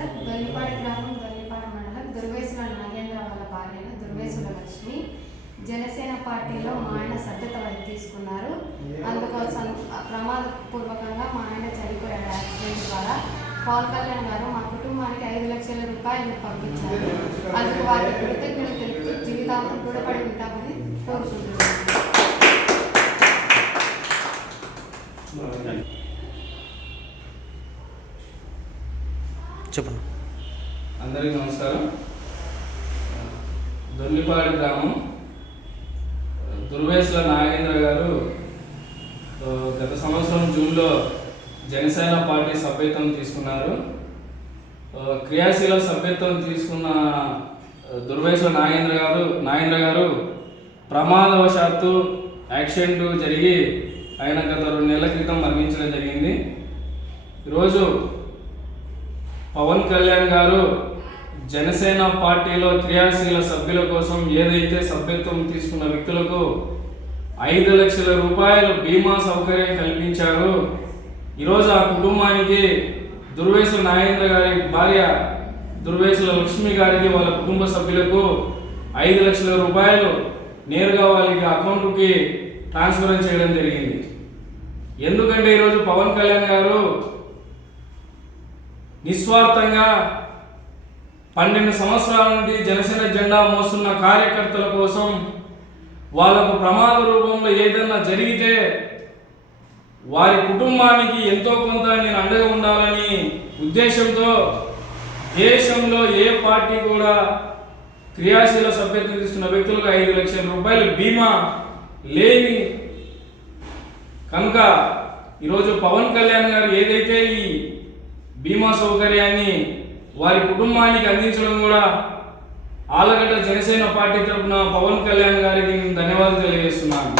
Sir దొల్లిపాడు గ్రామం దొల్లిపాడు మండలం దుర్వేసుల నాగేంద్ర వాళ్ళ భార్యను దుర్వేసుల లక్ష్మి జనసేన పార్టీలో మా ఆయన సభ్యత వైపు తీసుకున్నారు. అందుకోసం ప్రమాదపూర్వకంగా మా ఆయన చనిపోయాడు. యాక్సిడెంట్ ద్వారా పవన్ కళ్యాణ్ గారు మా కుటుంబానికి ఐదు లక్షల రూపాయలు పంపించారు. అందుకు వారికి కృతజ్ఞతలు చెప్పండి. అందరికీ నమస్కారం. దొల్లిపాడు గ్రామం. దుర్వేసుల నాగేంద్ర గారు గత సంవత్సరం జూన్లో జనసేన పార్టీ సభ్యత్వం తీసుకున్నారు. క్రియాశీల సభ్యత్వం తీసుకున్న దుర్వేశ్వర దుర్వేసుల నాగేంద్ర గారు నాగేంద్ర గారు ప్రమాదవశాత్తు యాక్సిడెంట్ జరిగి ఆయన గత రెండు నెలల క్రితం మరణించడం జరిగింది. ఈరోజు పవన్ కళ్యాణ్ గారు జనసేన పార్టీలో క్రియాశీల సభ్యుల కోసం ఏదైతే సభ్యత్వం తీసుకున్న వ్యక్తులకు ఐదు లక్షల రూపాయలు బీమా సౌకర్యం కల్పించారు. ఈరోజు ఆ కుటుంబానికి దుర్వేసు నాగేంద్ర గారి భార్య దుర్వేసుల లక్ష్మి గారికి వాళ్ళ కుటుంబ సభ్యులకు ఐదు లక్షల రూపాయలు నేరుగా వాళ్ళకి అకౌంట్కి ట్రాన్స్ఫర్ చేయడం జరిగింది. ఎందుకంటే ఈరోజు పవన్ కళ్యాణ్ గారు నిస్వార్థంగా పన్నెండు సంవత్సరాల నుండి జనసేన జెండా మోస్తున్న కార్యకర్తల కోసం వాళ్ళకు ప్రమాద రూపంలో ఏదైనా జరిగితే వారి కుటుంబానికి ఎంతో కొంత నేను అండగా ఉండాలని ఉద్దేశంతో దేశంలో ఏ పార్టీ కూడా క్రియాశీల సభ్యత్వం తీసుకున్న వ్యక్తులకు ఐదు లక్షల రూపాయలు బీమా లేని కనుక ఈరోజు పవన్ కళ్యాణ్ గారు ఏదైతే ఈ బీమా సౌకర్యాన్ని వారి కుటుంబానికి అందించడం కూడా ఆలగడ్డ జనసేన పార్టీ తరఫున పవన్ కళ్యాణ్ గారికి నేను ధన్యవాదాలు తెలియజేస్తున్నాను.